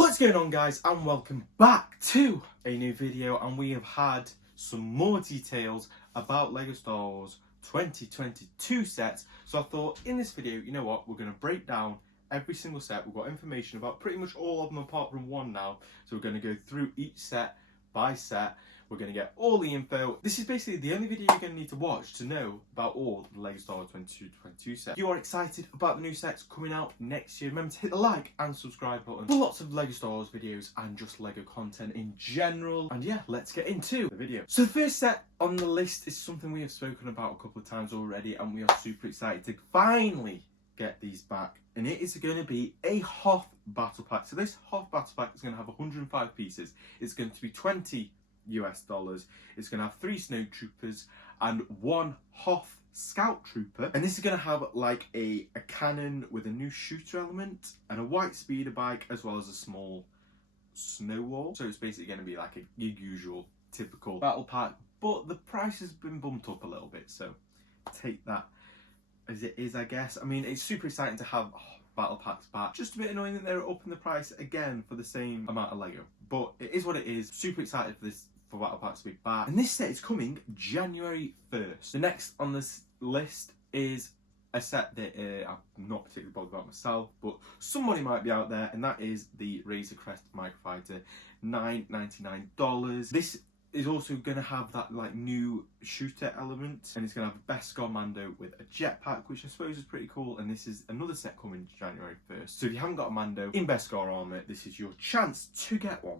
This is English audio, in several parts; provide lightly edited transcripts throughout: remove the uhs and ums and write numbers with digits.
What's going on, guys, and welcome back to a new video. And we have had some more details about LEGO Star Wars 2022 sets. So I thought in this video, you know what, we're going to break down every single set. We've got information about pretty much all of them apart from one now. So we're going to go through each set by set. We're going to get all the info. This is basically the only video you're going to need to watch to know about all the LEGO Star Wars 2022 sets. If you are excited about the new sets coming out next year, remember to hit the like and subscribe button for lots of LEGO Star Wars videos and just LEGO content in general. And yeah, let's get into the video. So the first set on the list is something we have spoken about a couple of times already, and we are super excited to finally get these back. And it is going to be a Hoth Battle Pack. So this Hoth Battle Pack is going to have 105 pieces. It's going to be $20 US. It's going to have 3 snowtroopers and 1 Hoth Scout Trooper, and this is going to have like a cannon with a new shooter element and a white speeder bike, as well as a small snow wall. So it's basically going to be like your usual typical battle pack, but the price has been bumped up a little bit, so take that as it is, I guess. I mean, it's super exciting to have battle packs back. Just a bit annoying that they're upping the price again for the same amount of Lego, but it is what it is. Super excited for battle packs to be back, and this set is coming January 1st. The next on this list is a set that I'm not particularly bothered about myself, but somebody might be out there, and that is the Razor Crest Microfighter, $9.99. This is also going to have that like new shooter element, and it's going to have a Beskar Mando with a jetpack, which I suppose is pretty cool. And this is another set coming January 1st. So if you haven't got a Mando in Beskar armor, this is your chance to get one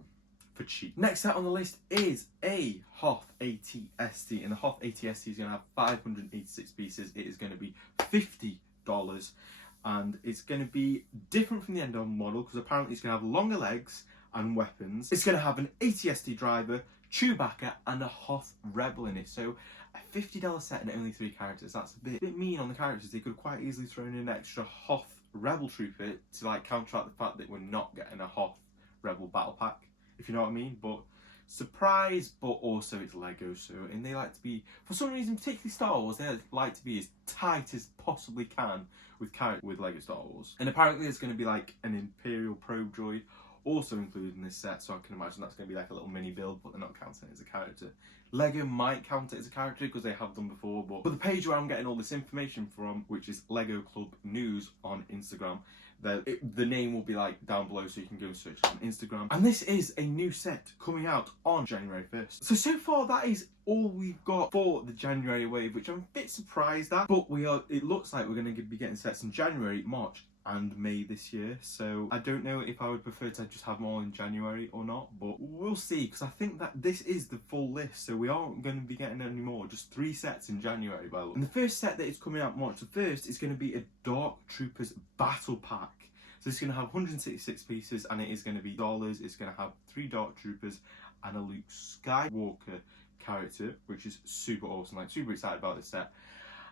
for cheap. Next set on the list is a Hoth AT-ST, and the Hoth AT-ST is going to have 586 pieces. It is going to be $50, and it's going to be different from the end-on model because apparently it's going to have longer legs and weapons. It's going to have an AT-ST driver, Chewbacca, and a Hoth Rebel in it. So a $50 set and only 3 characters. That's a bit mean on the characters. They could quite easily throw in an extra Hoth Rebel Trooper to like counteract the fact that we're not getting a Hoth Rebel battle pack, if you know what I mean. But surprise, but also it's Lego, so, and they like to be, for some reason, particularly Star Wars, they like to be as tight as possibly can with Lego Star Wars. And apparently there's going to be like an Imperial probe droid also included in this set, so I can imagine that's going to be like a little mini build, but they're not counting it as a character. Lego might count it as a character because they have done before, but the page where I'm getting all this information from, which is Lego Club News on Instagram, the name will be like down below, so you can go and search it on Instagram. And this is a new set coming out on January 1st. So far that is all we've got for the January wave, which I'm a bit surprised at, but it looks like we're going to be getting sets in January, March and May this year. So I don't know if I would prefer to just have them all in January or not, but we'll see, because I think that this is the full list, so we aren't going to be getting any more. Just 3 sets in January, by the way. And the first set that is coming out March the 1st is going to be a Dark Troopers Battle Pack. So it's going to have 166 pieces, and it is going to be $. It's going to have 3 Dark Troopers and a Luke Skywalker character, which is super awesome. Like, super excited about this set.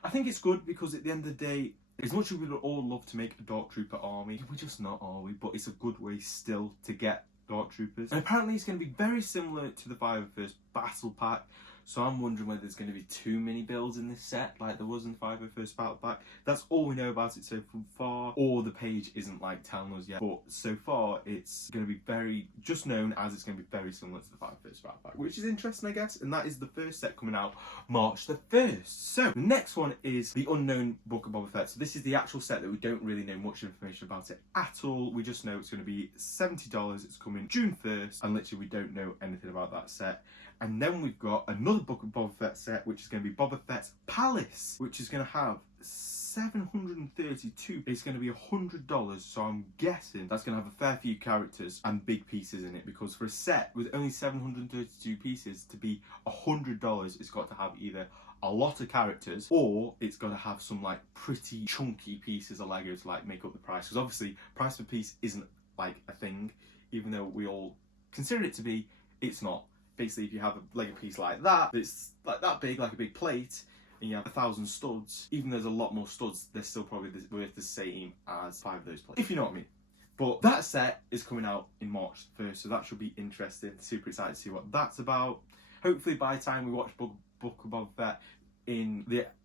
I think it's good because at the end of the day, as much as we would all love to make a Dark Trooper army, we're just not, are we? But it's a good way still to get Dark Troopers. And apparently it's going to be very similar to the 501st Battle Pack. So I'm wondering whether there's going to be too many builds in this set like there was in 501st Battle Pack. That's all we know about it so far, or the page isn't like telling us yet. But so far it's going to be just known as it's going to be very similar to the 501st Battle Pack, which is interesting, I guess. And that is the first set coming out March the 1st. So the next one is the Unknown Book of Boba Fett. So this is the actual set that we don't really know much information about it at all. We just know it's going to be $70. It's coming June 1st, and literally we don't know anything about that set. And then we've got another Book of Boba Fett set, which is going to be Boba Fett's Palace, which is going to have 732. It's going to be $100, so I'm guessing that's going to have a fair few characters and big pieces in it, because for a set with only 732 pieces to be $100, it's got to have either a lot of characters, or it's got to have some like pretty chunky pieces of Lego to like make up the price. Because obviously price per piece isn't like a thing, even though we all consider it to be, it's not. Basically, if you have a Lego piece like that, that's like that big, like a big plate, and you have 1,000 studs, even though there's a lot more studs, they're still probably worth the same as 5 of those plates, if you know what I mean. But that set is coming out in March 1st, so that should be interesting. Super excited to see what that's about. Hopefully by the time we watch Book of Boba Fett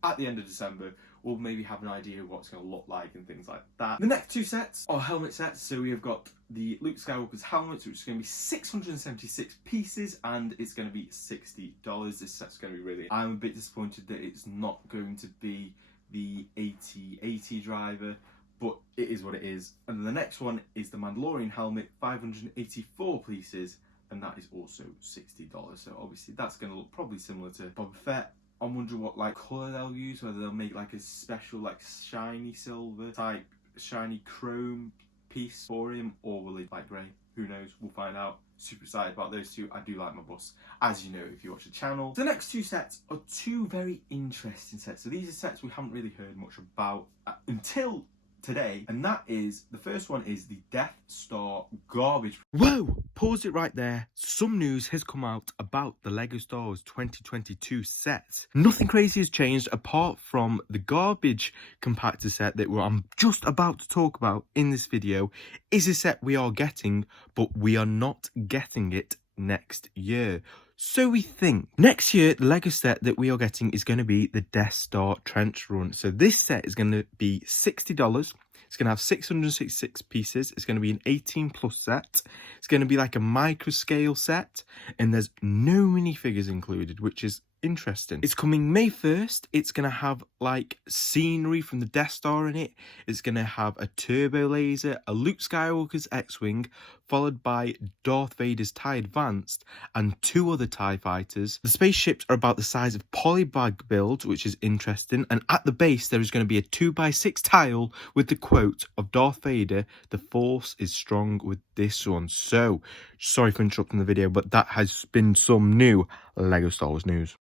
at the end of December, we'll maybe have an idea of what it's going to look like and things like that. The next two sets are helmet sets. So we have got the Luke Skywalker's helmet, which is going to be 676 pieces, and it's going to be $60. This set's going to be really... I'm a bit disappointed that it's not going to be the 80 driver, but it is what it is. And then the next one is the Mandalorian helmet, 584 pieces, and that is also $60. So obviously that's going to look probably similar to Boba Fett. I'm wondering what like colour they'll use, whether they'll make like a special like shiny silver type, shiny chrome piece for him, or will it like grey? Who knows? We'll find out. Super excited about those two. I do like my bus, as you know if you watch the channel. The next two sets are two very interesting sets. So these are sets we haven't really heard much about until today, and that is, the first one is the Death Star garbage. Whoa, pause it right there. Some news has come out about the LEGO Star Wars 2022 set. Nothing crazy has changed apart from the garbage compactor set that I'm just about to talk about in this video is a set we are getting, but we are not getting it next year. So we think next year the LEGO set that we are getting is going to be the Death Star Trench Run. So this set is going to be $60. It's going to have 666 pieces. It's going to be an 18+ set. It's going to be like a micro scale set, and there's no minifigures included, which is interesting. It's coming May 1st. It's going to have like scenery from the Death Star in it. It's going to have a turbo laser, a Luke Skywalker's X-Wing, followed by Darth Vader's TIE Advanced, and 2 other TIE fighters. The spaceships are about the size of polybag builds, which is interesting, and at the base there is going to be a 2x6 tile with the quote of Darth Vader, "The Force is strong with this one." So, sorry for interrupting the video, but that has been some new LEGO Star Wars news.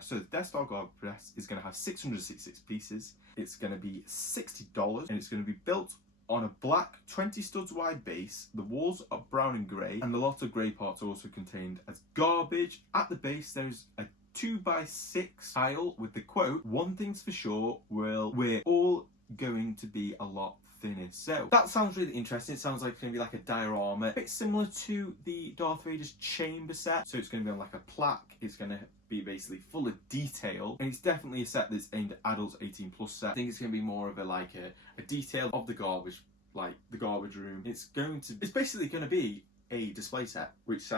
So the Death Star Guard Press is going to have 666 pieces. It's going to be $60, and it's going to be built on a black 20 studs wide base. The walls are brown and grey, and a lot of grey parts are also contained as garbage. At the base there's a 2x6 tile with the quote, "One thing's for sure, we're all going to be a lot thinner." So that sounds really interesting. It sounds like it's going to be like a diorama, a bit similar to the Darth Vader's chamber set. So it's going to be on like a plaque. It's going to be basically full of detail, and it's definitely a set that's aimed at adults, 18+ set. I think it's going to be more of a detail of the garbage, like the garbage room. It's basically going to be a display set, which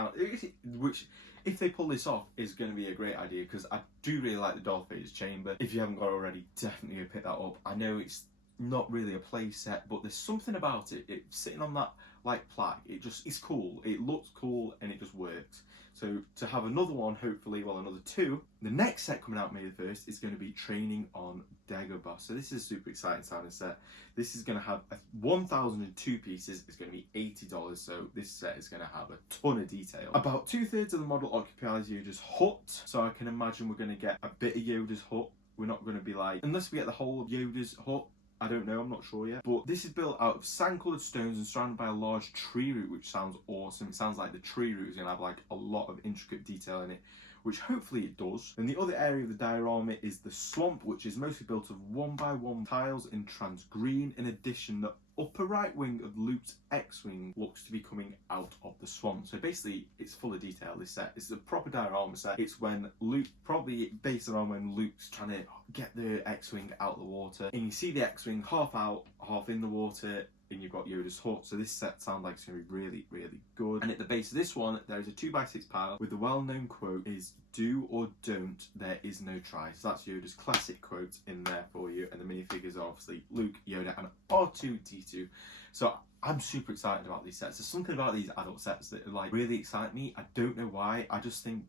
if they pull this off is going to be a great idea, because I do really like the Darth Vader's chamber. If you haven't got it already, definitely go pick that up. I know it's not really a play set, but there's something about it. It's sitting on that like plaque. It's cool. It looks cool and it just works. So to have another one, hopefully, well, another 2. The next set coming out May the 1st is going to be Training on Dagger Bus. So this is a super exciting sounding set. This is going to have 1,002 pieces. It's going to be $80. So this set is going to have a ton of detail. About 2/3 of the model occupies Yoda's hut. So I can imagine we're going to get a bit of Yoda's hut. We're not going to be like, unless we get the whole of Yoda's hut, I don't know, I'm not sure yet. But this is built out of sand-coloured stones and surrounded by a large tree root, which sounds awesome. It sounds like the tree root is going to have like a lot of intricate detail in it, which hopefully it does. And the other area of the diorama is the swamp, which is mostly built of 1x1 tiles in trans green. In addition, the upper right wing of Luke's X-Wing looks to be coming out of the swamp. So basically, it's full of detail, this set. It's a proper diorama set. It's when Luke, probably based on when Luke's trying to get the X-Wing out of the water. And you see the X-Wing half out, half in the water, and you've got Yoda's hut. So this set sounds like it's going to be really, really good. And at the base of this one, there is a 2x6 pile with the well-known quote is, "Do or don't, there is no try." So that's Yoda's classic quote in there for you. And the minifigures are obviously Luke, Yoda, and R2-D2. So I'm super excited about these sets. There's something about these adult sets that like really excite me. I don't know why. I just think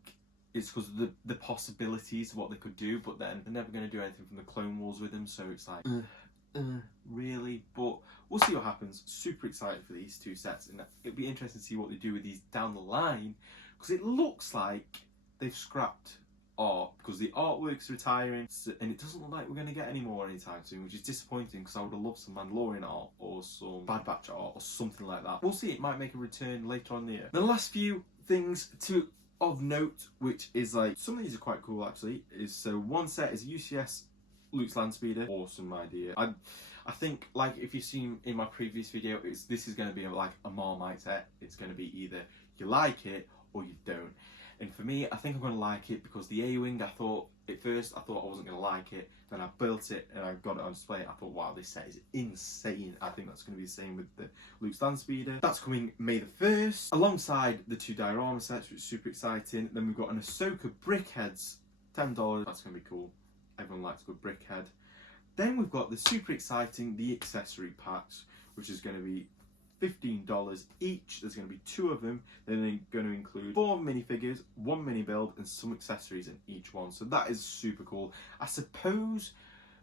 it's because of the possibilities of what they could do, but then they're never going to do anything from the Clone Wars with them. So it's like, really? But we'll see what happens. Super excited for these 2 sets, and it'll be interesting to see what they do with these down the line, because it looks like they've scrapped art, because the artwork's retiring, and it doesn't look like we're going to get any more anytime soon, which is disappointing, because I would have loved some Mandalorian art or some Bad Batch art or something like that. We'll see. It might make a return later on in the year. The last few things of note, which is like, some of these are quite cool actually, is so one set is UCS Luke's Landspeeder. Awesome idea. I think, like, if you've seen in my previous video, this is going to be like a Marmite set. It's going to be either you like it or you don't. And for me, I think I'm going to like it because the A-Wing, at first I thought I wasn't going to like it. Then I built it and I got it on display. I thought, wow, this set is insane. I think that's going to be the same with the Luke's Landspeeder. That's coming May the 1st, alongside the 2 diorama sets, which is super exciting. Then we've got an Ahsoka Brickheads, $10. That's going to be cool. Everyone likes a good brickhead. Then we've got the super exciting, the accessory packs, which is going to be $15 each. There's going to be 2 of them. Then they're going to include 4 minifigures, 1 mini build, and some accessories in each one. So that is super cool. I suppose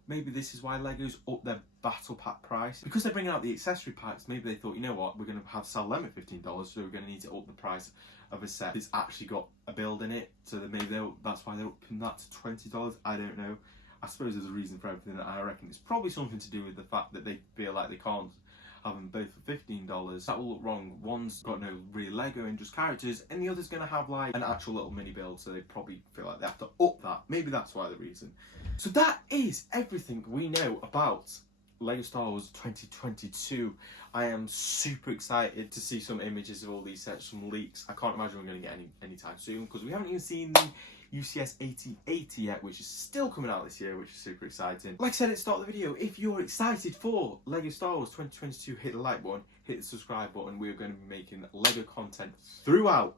maybe this is why Lego's up their battle pack price. Because they're bringing out the accessory packs, maybe they thought, you know what, we're going to sell them at $15, so we're going to need to up the price of a set that's actually got a build in it. So that maybe that's why they're upping that to $20. I don't know. I suppose there's a reason for everything. I reckon it's probably something to do with the fact that they feel like they can't have them both for $15. That will look wrong. One's got no real Lego and just characters, and the other's going to have like an actual little mini build, so they probably feel like they have to up that. Maybe that's why the reason. So that is everything we know about Lego Star Wars 2022. I am super excited to see some images of all these sets, some leaks. I can't imagine we're going to get any anytime soon, because we haven't even seen the UCS 8080 yet, which is still coming out this year, which is super exciting. Like I said at the start of the video, if you're excited for Lego Star Wars 2022, hit the like button, hit the subscribe button. We're going to be making Lego content throughout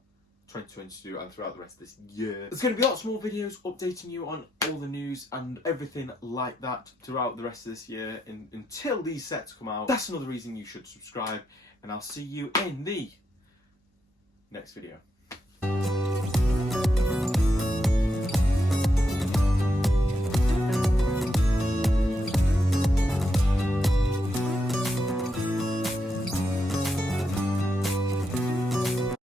2022 and throughout the rest of this year. There's going to be lots more videos updating you on all the news and everything like that throughout the rest of this year until these sets come out. That's another reason you should subscribe, and I'll see you in the next video.